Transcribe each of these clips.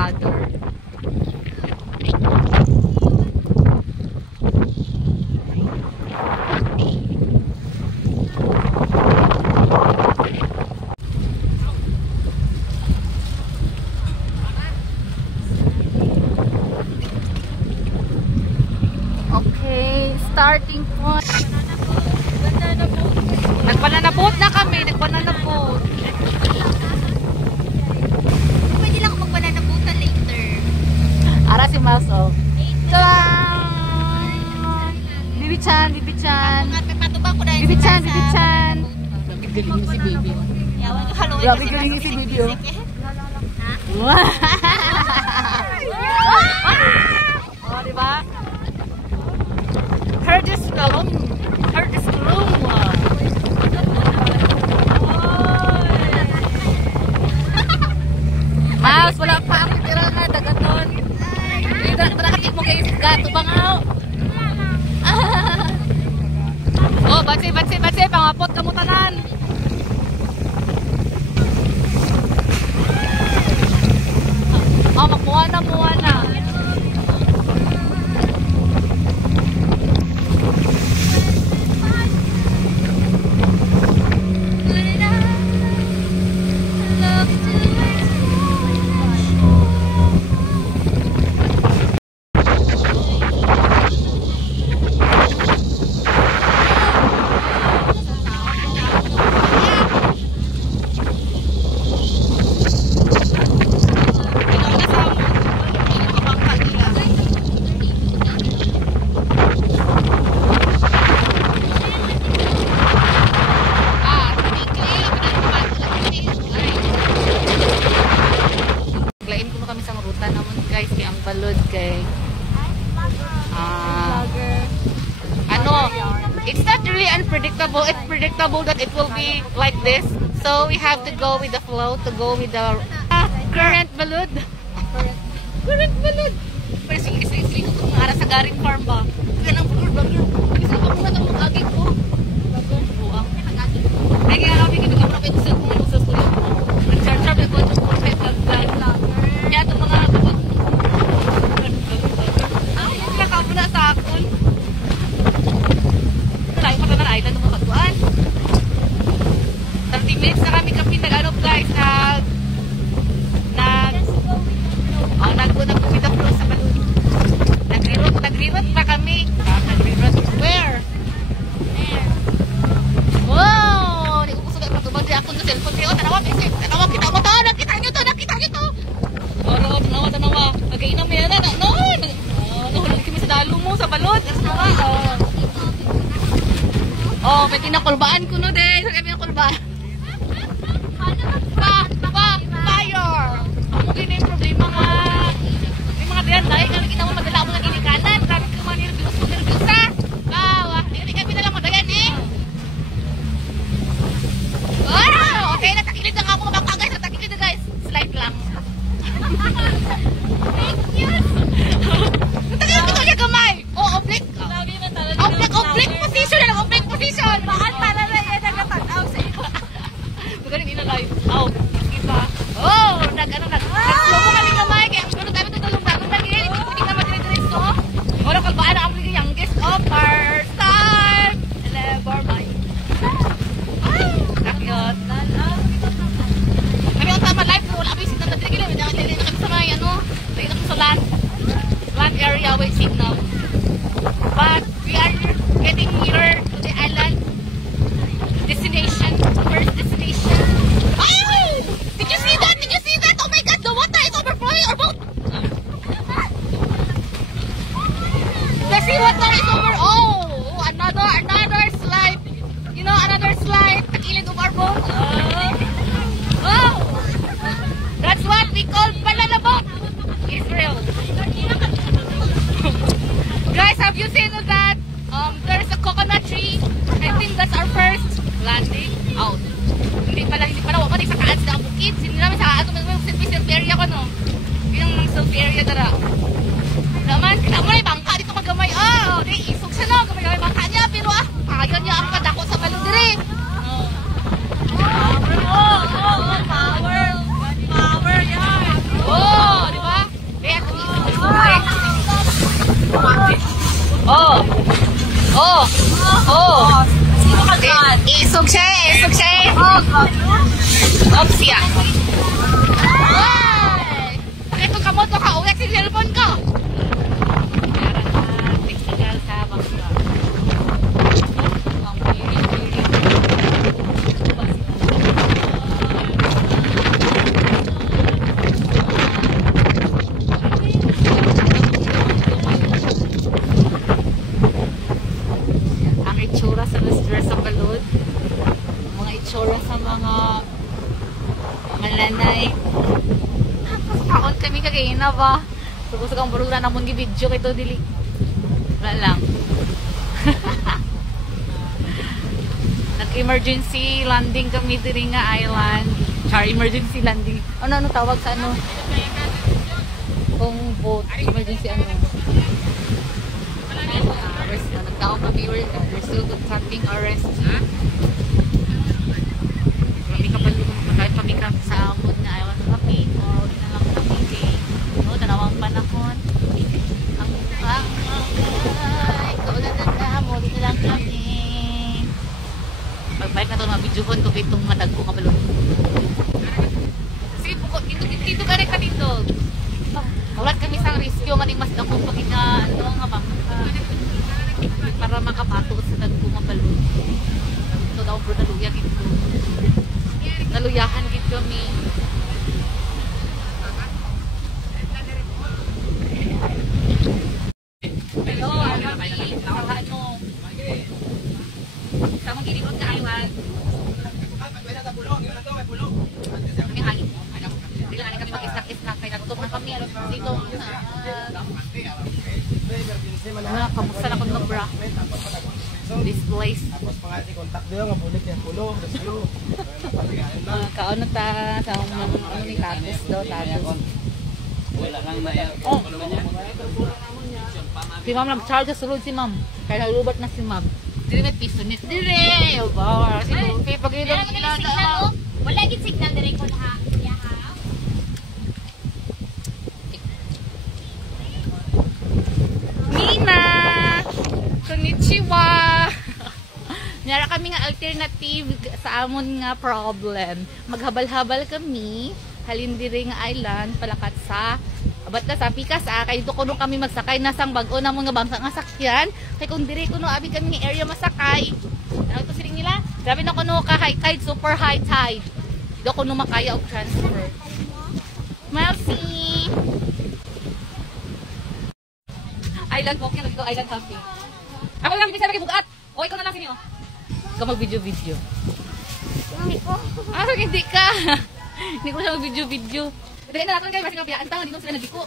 father. Okay, starting point. Nagbanana boat na kami, nagbanana boat. Pwede lang ako magbanana boat later. Ara si Maso. Bibi-chan, Bibi-chan. Patubang ko dahil Bibi-chan, Bibi-chan. Galing si Baby. Grabe galing si Baby. Oh, diba? Heard this film. Heard this film. Mas, wala pa ako tira nga, dagaton. Nakatip mo kayo gato bang ako? Oh, batsi, pangapot kamutanan. Oh, makuha na. Balod kay it's not really unpredictable. It's predictable that it will be like this, so we have to go with the flow, to go with the current balod. Pero sige ko kung ara sa garing farm ba kanang bagyo bisa ko muna tong agig ko buang kaya nga kami kita muna kay sa studio nag-charge ko to kahit lang ya to mga nakapuna sa akon lain pa na island ng mga katuan 30 minutes na kami nag-ano guys nag-with the flow sa balon nag-reroute pa kami nag-reroute where? Wow! Hindi ko kusog ay patubag di ako sa cellphone kayo tanawa kita mo to nakita nyo to tanawa mag-inom yan nahulog kami sa dalo mo sa balon may kinakulbaan ko no din sa kami nakulbaan fire amo gini yung problema nga may mga diyan dahil kami ginawa madala mo na ginikanan grabe ka man nervyos ha hindi kami nalang madayan okay natakilid lang ako guys natakilid na guys slide lang natakilid ko niya gamay oblique position bakit para na yan nagatanaw sa iyo magaling inalay nag-slow mo kami gamay kaya sunod kami tutulong bago naging hindi naman dire-diretso wala kalbaan na ang youngest of our time never mind nakyot kami ang tama live wala kami signal na dire-gila kami sa mga lagyan kami sa land area with signal but we are getting nearer to the island destination first destination did you see that oh my god the water is overflowing our boat let's see water is over another slide another slide takilid of our boat that's what we call banana boat Israel guys have you seen that there's a coconut tree I think that's our first landing out hindi pala wala sa kaan sa bukid hindi namin sa ato self area ko no yung self area dara naman kita mo na bangka dito magamay di isog siya no gamay bangka niya pero ayaw niya ang kadako sa balon dire power yan di ba Oh! Sino ka dyan? Isog siya eh! Isog siya eh! Oh, God. Ops siya! Ay! Ito kamoto ka! Uwi si cellphone ko! Technical sa bangka. Ang piling-piling. Ang itsura sa Mr. sa balod. Mga itsura sa mga malanay. Kaon kami kagayina ba? Tapos kang barula namon gi-video kay to dili. Wala lang. Nag-emergency landing kami diri nga island. Char emergency landing. Ano tawag sa ano? Kung boat emergency ano? Nagtaon kami we're still tapping our rescue. Kami kapag kahit kami sa amon na ayaw kami o na lang kami no, dalawang panahon ang ay kaulan na mo dito lang kami pagbalik na ito mga videohon ko itong madagko ka balon kasi dito ka rin ka dito ulat kami sa rescue nga mas dako pag ano nga ba para makapato sa dagko nga balon ito daw bro naluya dito naluyahan gid kami. Hello, kami sa ano. Sa mga gilid nga island. Kami hangin. Dili na kami mag-snack kay nagutom na kami dito. Kamusta na kun bra? This place. Tapos pangati kontak doon nga bulik yan pulo. Kaon ta sa mga ano ni Tatos daw Tatos. Wala lang na yan. Oh. Si Ma'am nag-charge sa sulod si Ma'am. Kaya nalubat na si Ma'am. Dili may piso nit. Dili! Bawa. Si Lupi pag ilang Signal, oh. Wala gid signal dire ko ha. Nina! Konnichiwa! Nara kami nga alternative sa amon nga problem. Maghabal-habal kami, halindiri nga island, palakat sa abat na sa pikas kay dito kuno kami magsakay na sang bag-o na mga bangka nga sakyan. Kay kung diri kuno abi kami nga area masakay. Ano to siling nila? Grabe na kuno ka high tide, super high tide. Dito kuno makaya og transfer. Merci! Island walking, let's go island camping. Ako lang, hindi sabi kay bugat. O, ikaw na lang sinyo. Ikaw mag-video-video. Ah, hindi ka. Hindi ko siya mag-video-video. Dahil na natin kayo, masing kapiyaan tao, hindi ko sila nagiko.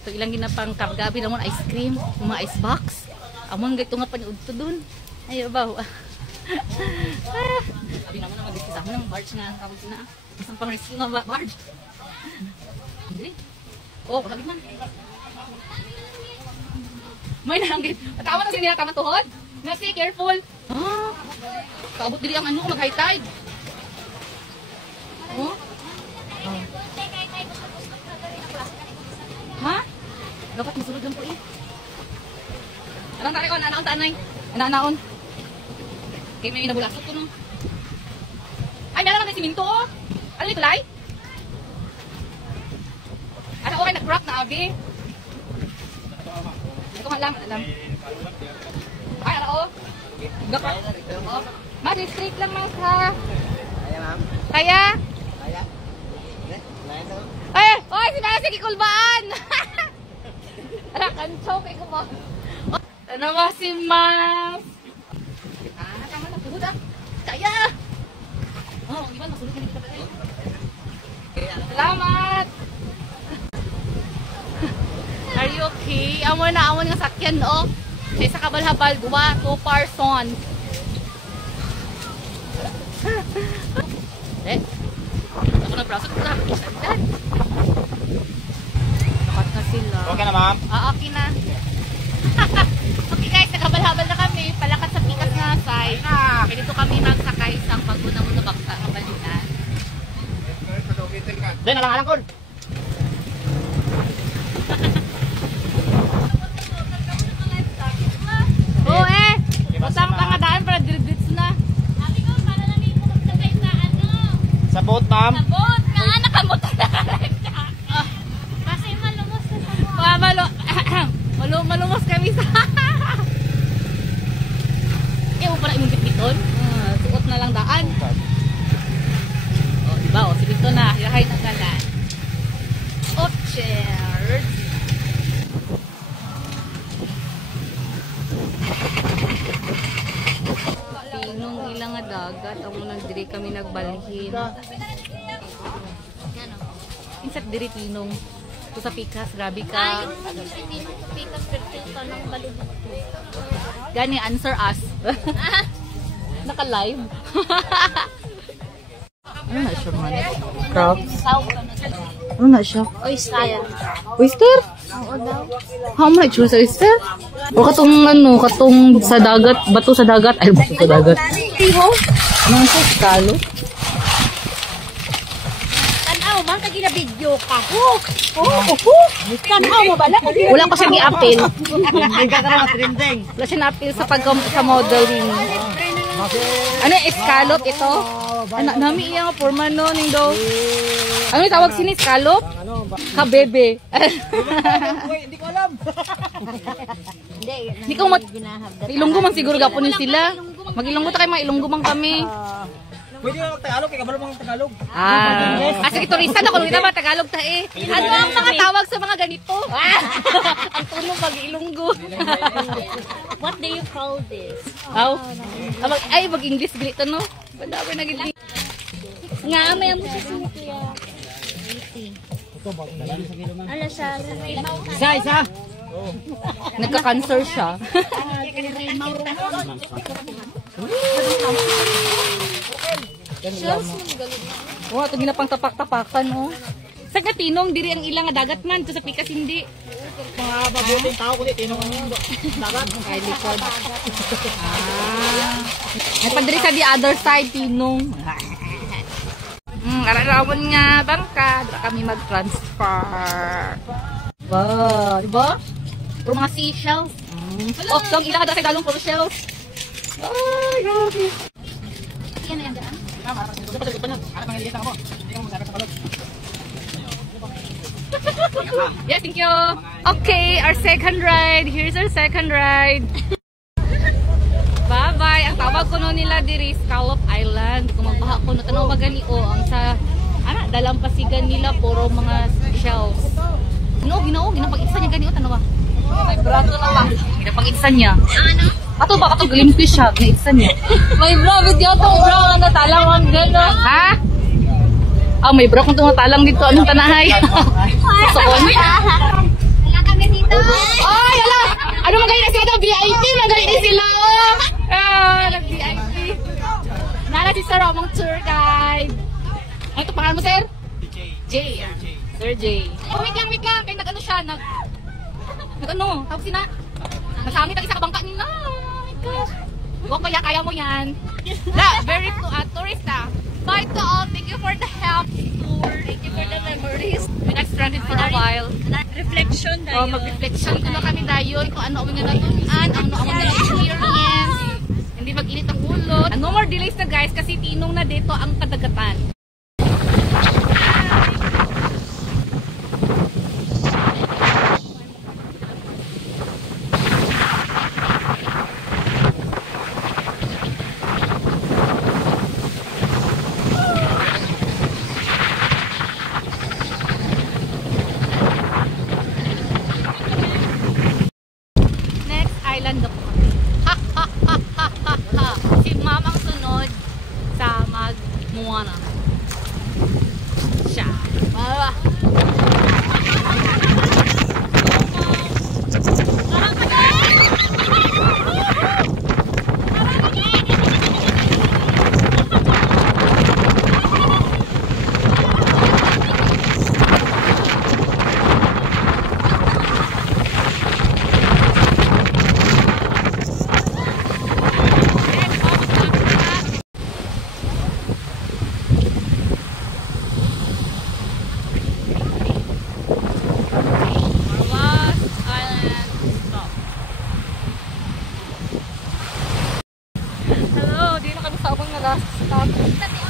So, ilang ginapang kargabi naman, ice cream, mga ice box. Amon, gaito nga paniud to dun. Ayaw ba? Sabi naman na mag-discuss ako ng barge na tawag sila. Isang pang-rescue nga barge. Hindi. Oh, sabi man. May nalanggit. Tama na siya tama tuhod. Nasi, careful. Ah, kaabot dili ang ano kung mag-high tide. Oh? Oh. Ha? Dapat masulod lang po eh. Anong tari ko? Anaon tanay? Anaon? Okay, may nabulasot ko no. Ay, meron lang siminto oh. Ano ito lai? Ano okay, nag-crack na abi? Ito nga lang, alam. Ay, ano oh? Gapa. Oh. Mas, straight lang mas ha. Kaya ma'am? Kaya? Kaya? Ay! Oy! Sinasa kikulbaan! Ala, kancho kay ko ba? Ano ba si Mas? Ah, tama na. Tuhod ah. Kaya! Oh, di ba? Masulog ka dito pa rin. Salamat! Are you okay? Amon nga sakyan, oh. Sa kabalhabal, guwa, 2 persons. Eh? Ako na braso ko na. Nakat na sila. Okay na ma'am? Okay na. Okay guys, naghabal-habal na kami. Palakat sa pikas nga side. Kaya dito kami magsakay sa paguna mo na baksa kabalinan. Doon na lang alangkon. shared. Tinong ilang nga dagat. Amo nagdiri kami nagbalhin. Insat diri tinong. Ito sa Pikas, grabe ka. Pikas ka ng balubog. Gani, answer us. Naka-live. Ano na siya man? Crabs? Ano na siya? Oyster. Oyster? Oo daw. How much was oyster? O katong ano, katong sa dagat, bato sa dagat. Ay, bato sa dagat. Ano siya, skalo? Tanaw, man ka gina-video ka. Tanaw mo bala? Wala ko siya gi-appeal. Trending. Wala siya na-appeal sa modeling. Ano yung escallop ito? Ano, nami iya nga forma no, Ningdo. Ano yung tawag sini, escallop? Kabebe. Hindi ko alam. Hindi ko ilunggo man siguro gapunin sila. Mag-ilunggo ta kayo, mga ilunggo man kami. Pwede na mag-Tagalog, kaya kabalo mga Tagalog. Kasi turista na, kung hindi naman Tagalog ta eh. Ano ang mga tawag sa mga ganito? Ang tunog mag-ilunggo. What do you call this? Ay, mag-English ganito no? Badawin na gili. Nga, may mo sa Cynthia. Ala siya. Isa. Nagka-cancer siya. Oh, ito ginapang tapak-tapakan oh. Sa Gatinong, diri ang ilang nga dagat man. Ito sa Pikas, hindi. Mga babuting tao ko dito, tinong dagat. Kay likod. Nagpadiri sa the other side, Tinong. Ararawan nga, bangka. Dara kami mag-transfer. Wow, diba? Puro mga seashells. Oh, so ang ilang nga sa galong puro shells. Ay, grabe. Yan na yung daan. Yes, thank you. Okay, our second ride. Here's our second ride. Bye-bye. Ang tawag ko no nila diri Scallop Island. Kung magbaha ko no tanaw magani o ang sa dalampasigan nila puro mga shells. Ginapag-isa niya gani o tanawa. May brato na ba? Ginapag-isa niya. Ano? Ato ba kato glimpse siya, ginapag-isa niya. May bra video to, bra na talang gano. Ha? May bra kung tumatalang dito. Anong tanahay? Soon. Wala kami dito. Ay, ala! Ano magaling na sila? VIP! Magaling na sila! Nag-VIP. Nala si Sir Romang tour guide. Ano ito pangalan mo, Sir? J. Sir J. Oh, wait lang. Kaya nag-ano siya? Nag-ano? Tawag sina? Nasamit ang isa kabangka niya. Oh my gosh. Huwag kaya mo yan. Very tourist Bye to all. Thank you for the help tour. Thank you for the memories. We got stranded for a while. Reflection tayo. Mag-reflection ko na kami dayon kung ano ang natutunan, ano ang na-experience. Hindi mag-init ang ulo. No more delays na guys kasi tinong na dito ang kadagatan. Island na po kami. Si Ma'am ang sunod sa mag-Moana. Siya.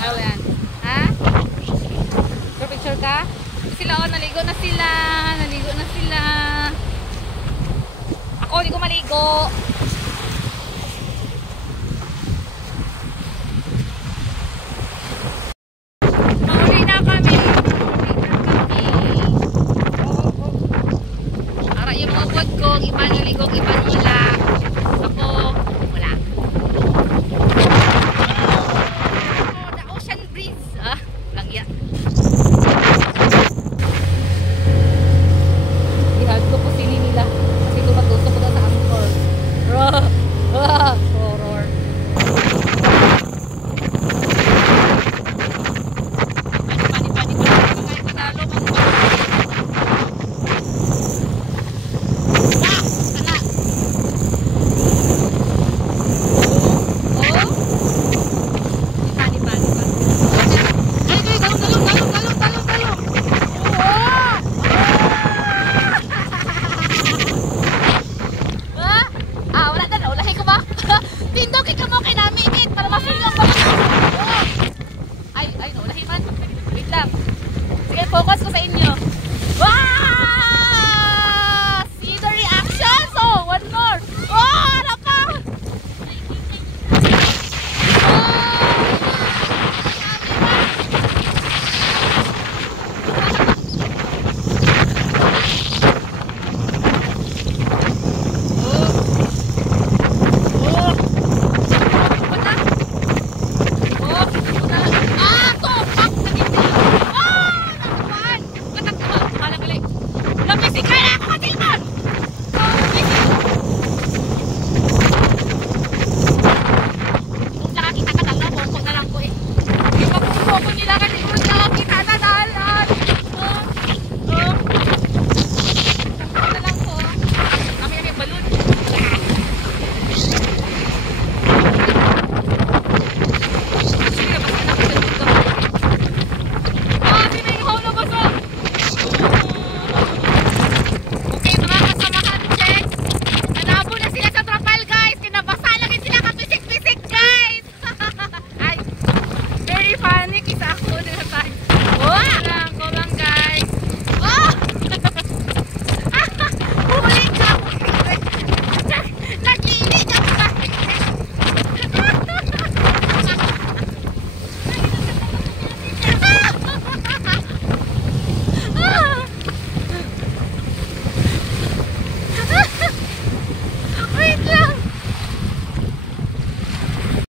Island. Ha? Picture ka? Sila, oh, naligo na sila. Naligo na sila. Ako, hindi ko maligo. Mauli na kami. pagkog, iba ng ligog, iba ng ulan.